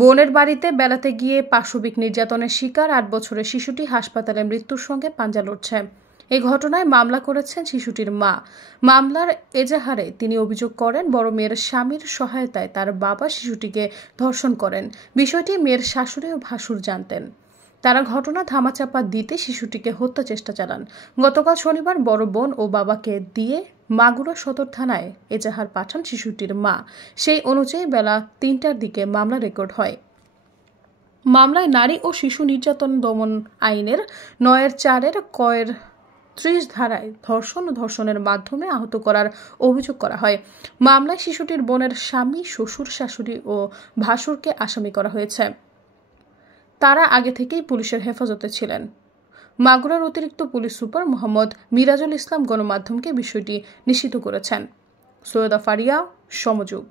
বোনের বাড়িতে বেড়াতে গিয়ে পাশবিক নির্যাতনের শিকার ৮ বছরের শিশুটি হাসপাতালে মৃত্যুর সঙ্গে পাঞ্জা লড়ছে। এই ঘটনায় মামলা করেছেন শিশুটির মা। মামলার এজাহারে তিনি অভিযোগ করেন, বড় মেয়ের স্বামীর সহায়তায় তার বাবা শিশুটিকে ধর্ষণ করেন। বিষয়টি মেয়ের শাশুড়ি ও ভাসুর জানতেন। তারা ঘটনা ধামাচাপা দিতে শিশুটিকে হত্যা চেষ্টা চালান। গতকাল শনিবার বড় বোন ও বাবাকে দিয়ে মাগুরা সদর থানায় এজাহার পাঠান শিশুটির মা। সেই অনুযায়ী বেলা ৩টার দিকে মামলা রেকর্ড হয়। মামলায় নারী ও শিশু নির্যাতন দমন আইনের ৯-৪ কয়ের ৩০ ধারায় ধর্ষণ ও ধর্ষণের মাধ্যমে আহত করার অভিযোগ করা হয়। মামলায় শিশুটির বোনের স্বামী, শ্বশুর, শাশুড়ি ও ভাসুরকে আসামি করা হয়েছে। তারা আগে থেকেই পুলিশের হেফাজতে ছিলেন। মাগুরার অতিরিক্ত পুলিশ সুপার মোহাম্মদ মিরাজুল ইসলাম গণমাধ্যমকে বিষয়টি নিশ্চিত করেছেন। সৈয়দা ফারিয়া, সমযোগ।